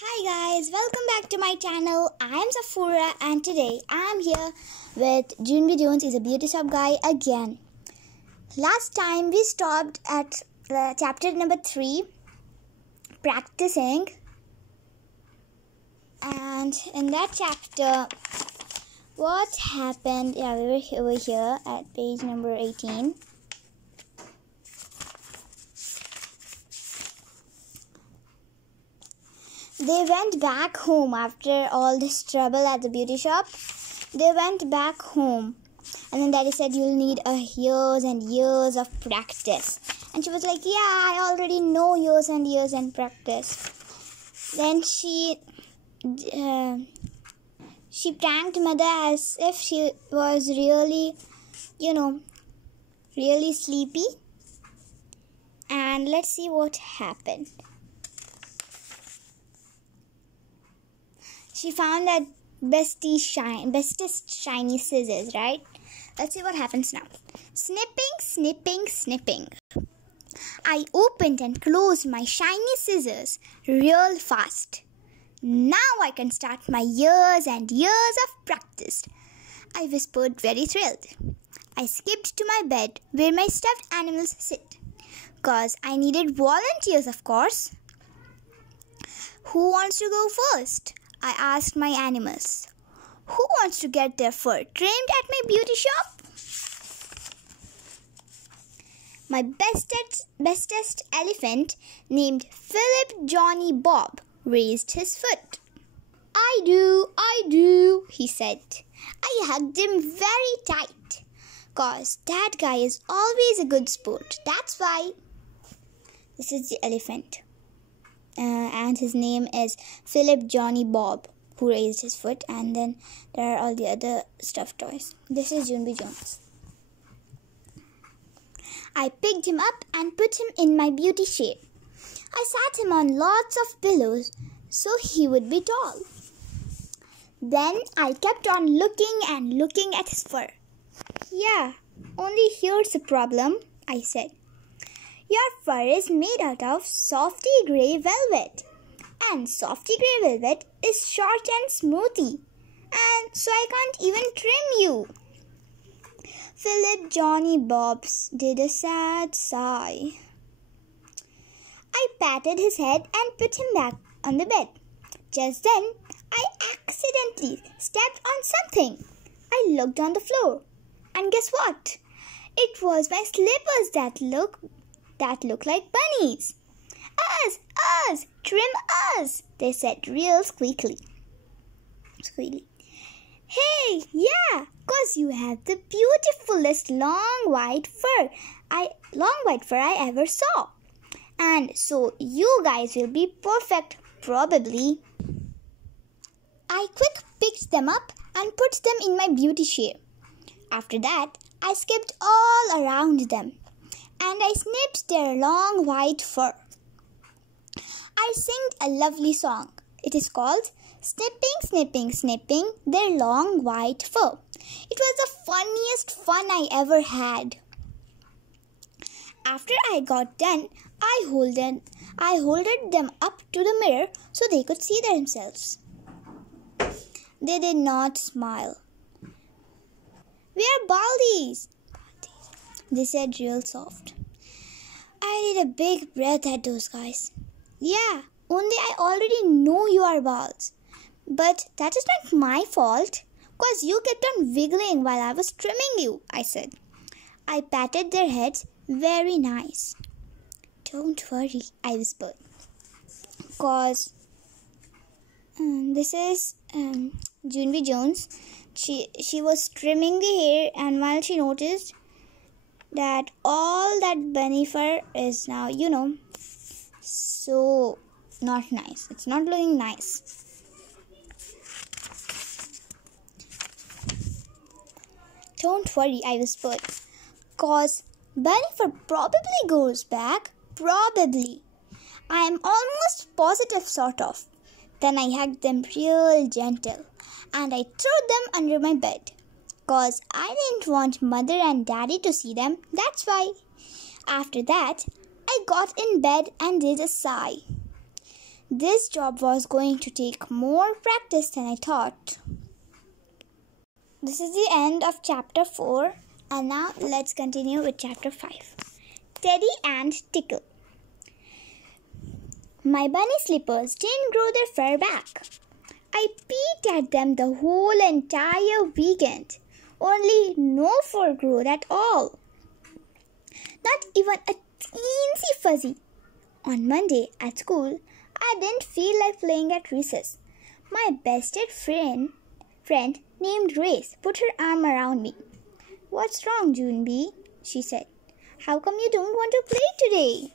Hi guys, welcome back to my channel. I am Safura and today I am here with Junie B is a beauty shop guy again. Last time we stopped at chapter number 3, practicing, and in that chapter what happened, we were over here at page number 18. They went back home after all this trouble at the beauty shop. They went back home. And then Daddy said, you'll need years and years of practice. And she was like, yeah, I already know years and years and practice. Then she pranked Mother as if she was really sleepy. And let's see what happened. She found that bestest shiny scissors, right? Let's see what happens now. Snipping, snipping, snipping. I opened and closed my shiny scissors real fast. Now I can start my years and years of practice, I whispered, very thrilled. I skipped to my bed where my stuffed animals sit, 'cause I needed volunteers, of course. Who wants to go first? I asked my animals. Who wants to get their fur trimmed at my beauty shop? My bestest elephant, named Philip Johnny Bob, raised his foot. I do, he said. I hugged him very tight, 'cause that guy is always a good sport. That's why. This is the elephant. And his name is Philip Johnny Bob, who raised his foot, and then there are all the other stuffed toys. This is Junie B. I picked him up and put him in my beauty shade. I sat him on lots of pillows so he would be tall. Then I kept on looking and looking at his fur. Yeah, only here's the problem, I said. Your fur is made out of softy grey velvet, and softy grey velvet is short and smoothy, and so I can't even trim you. Philip Johnny Bobs did a sad sigh. I patted his head and put him back on the bed. Just then, I accidentally stepped on something. I looked on the floor, and guess what? It was my slippers that look like bunnies. Us, trim us, they said real squeaky. Hey, yeah, 'cause you have the beautifulest long white fur I ever saw. And so you guys will be perfect, probably. I quick picked them up and put them in my beauty shade. After that, I skipped all around them, and I snipped their long white fur. I sing a lovely song. It is called Snipping, Snipping, Snipping Their Long White Fur. It was the funniest fun I ever had. After I got done, I holded them up to the mirror so they could see themselves. They did not smile. We are baldies, they said real soft. I did a big breath at those guys. Yeah, only I already know you are balls. But that is not my fault, 'cause you kept on wiggling while I was trimming you, I said. I patted their heads. Very nice. Don't worry, I whispered. 'Cause this is Junie B. She was trimming the hair, and while she noticed that all that bunny fur is now, so not nice. It's not looking nice. Don't worry, I whispered, 'cause bunny fur probably goes back. Probably. I am almost positive, sort of. Then I hugged them real gentle, and I threw them under my bed, 'cause I didn't want Mother and Daddy to see them. That's why. After that, I got in bed and did a sigh. This job was going to take more practice than I thought. This is the end of chapter 4, and now let's continue with chapter 5. Teddy and Tickle. My bunny slippers didn't grow their fur back. I peeked at them the whole entire weekend. Only no fur grew at all. Not even a teensy fuzzy. On Monday at school, I didn't feel like playing at recess. My bested friend named Grace put her arm around me. "What's wrong, Junie B?" she said. "How come you don't want to play today?"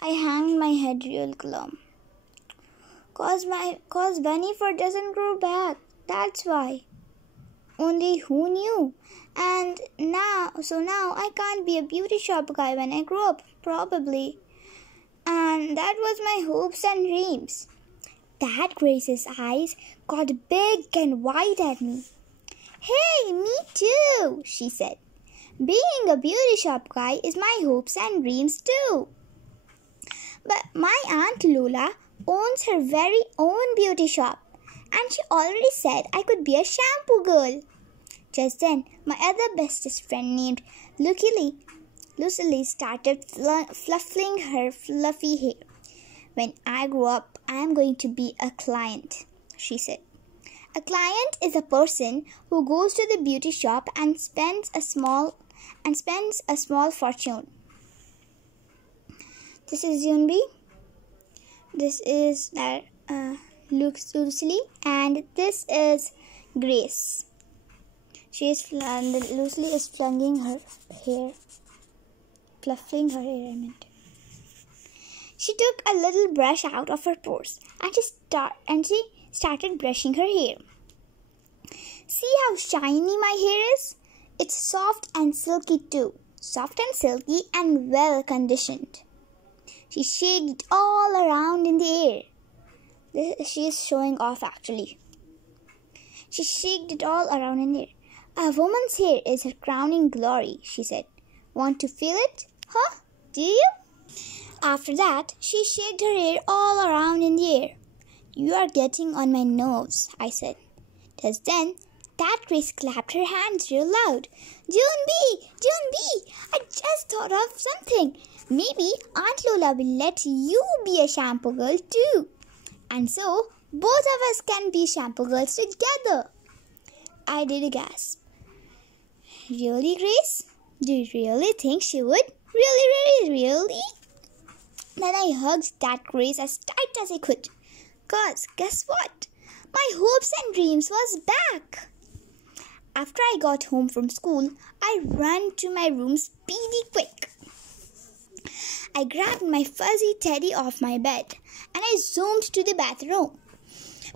I hanged my head real glum. Cause bunny fur doesn't grow back. That's why. Only who knew? And now I can't be a beauty shop guy when I grow up, probably. And that was my hopes and dreams. That Grace's eyes got big and wide at me. "Hey, me too," she said. "Being a beauty shop guy is my hopes and dreams too." But my Aunt Lola owns her very own beauty shop, and she already said I could be a shampoo girl. Just then, my other bestest friend named Lucille started fluffing her fluffy hair. "When I grow up, I am going to be a client," she said. A client is a person who goes to the beauty shop and spends a small fortune. This is Junie B. This is Lucille, and this is Grace. Lucille is fluffing her hair. She took a little brush out of her purse and she started brushing her hair. "See how shiny my hair is? It's soft and silky too. Soft and silky and well conditioned." She shaked it all around in the air. She is showing off actually. She shaked it all around in the air. "A woman's hair is her crowning glory," she said. "Want to feel it? Huh? Do you?" After that, she shook her hair all around in the air. "You are getting on my nerves," I said. Just then, that Grace clapped her hands real loud. Junie B! I just thought of something. Maybe Aunt Lola will let you be a shampoo girl too. And so, both of us can be shampoo girls together." I did a gasp. "Really, Grace? Do you really think she would? Really? Then I hugged that Grace as tight as I could. 'Cause guess what? My hopes and dreams was back. After I got home from school, I ran to my room speedy quick. I grabbed my fuzzy Teddy off my bed and I zoomed to the bathroom.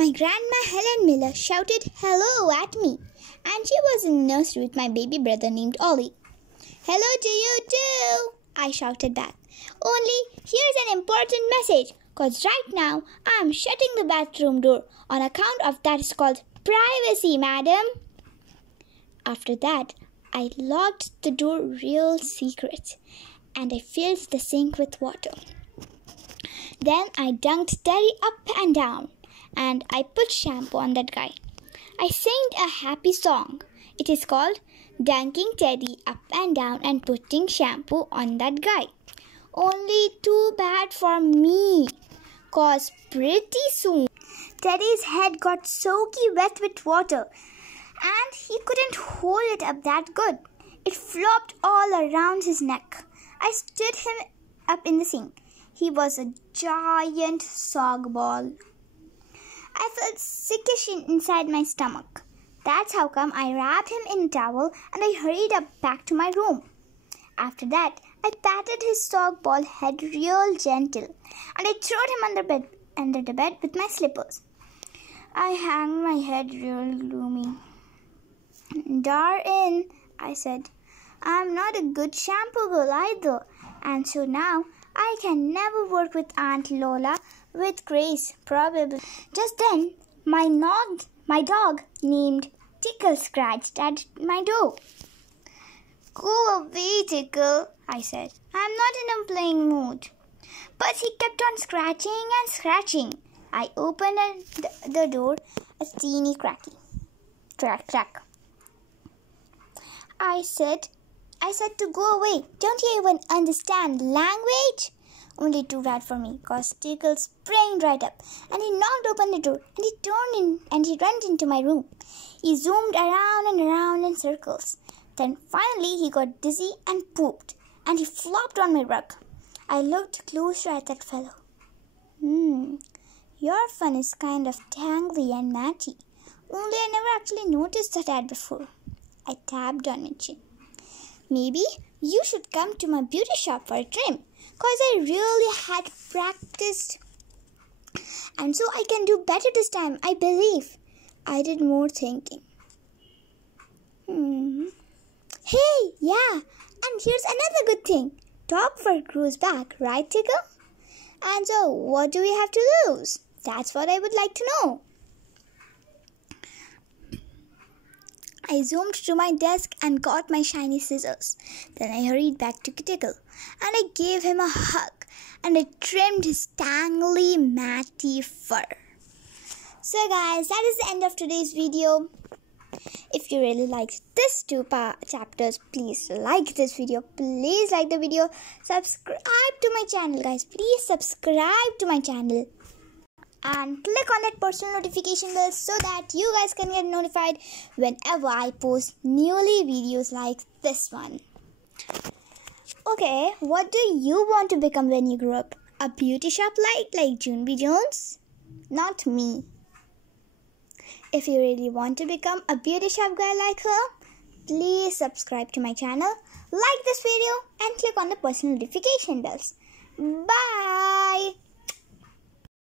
My grandma Helen Miller shouted hello at me, and she was in the nursery with my baby brother named Ollie. "Hello to you too," I shouted back. "Only here's an important message, 'cause right now I am shutting the bathroom door on account of that is called privacy, madam." After that, I locked the door real secret and I filled the sink with water. Then I dunked Teddy up and down and I put shampoo on that guy. I sang a happy song. It is called Dunking Teddy Up and Down and Putting Shampoo on That Guy. Only too bad for me, 'cause pretty soon Teddy's head got soaky wet with water and he couldn't hold it up that good. It flopped all around his neck. I stood him up in the sink. He was a giant sog ball. I felt sickish inside my stomach. That's how come I wrapped him in a towel and I hurried back to my room. After that, I patted his sog ball head real gentle and I threw him under the bed with my slippers. I hung my head real gloomy. "Darn," I said. "I'm not a good shampoo girl either, and so now I can never work with Aunt Lola with Grace, probably." Just then, my dog named Tickle scratched at my door. "Go away, Tickle," I said. "I'm not in a playing mood." but he kept on scratching and scratching. I opened the door, a teeny crack. I said to go away. Don't you even understand language? Only too bad for me, cause Tickle sprang right up and he knocked open the door and he turned in and he went into my room. He zoomed around and around in circles. Then finally he got dizzy and pooped and he flopped on my rug. I looked closer at that fellow. Your fun is kind of tangly and matty. Only I never actually noticed that before. I tapped on my chin. Maybe you should come to my beauty shop for a trim, cause I really had practiced. And so I can do better this time, I believe. I did more thinking. Hey, yeah, and here's another good thing. Dog fur grows back, right, Tickle? And so, what do we have to lose? That's what I would like to know. I zoomed to my desk and got my shiny scissors. Then I hurried back to Tickle and I gave him a hug and I trimmed his tangly, matty fur. So guys, that is the end of today's video. If you really liked these two chapters, please like this video. Please like the video. Subscribe to my channel, guys. Please subscribe to my channel. And click on that personal notification bell so that you guys can get notified whenever I post newly videos like this one. Okay, what do you want to become when you grow up? A beauty shop like Junie B Jones? Not me. If you really want to become a beauty shop guy like her, please subscribe to my channel, like this video and click on the personal notification bells. Bye!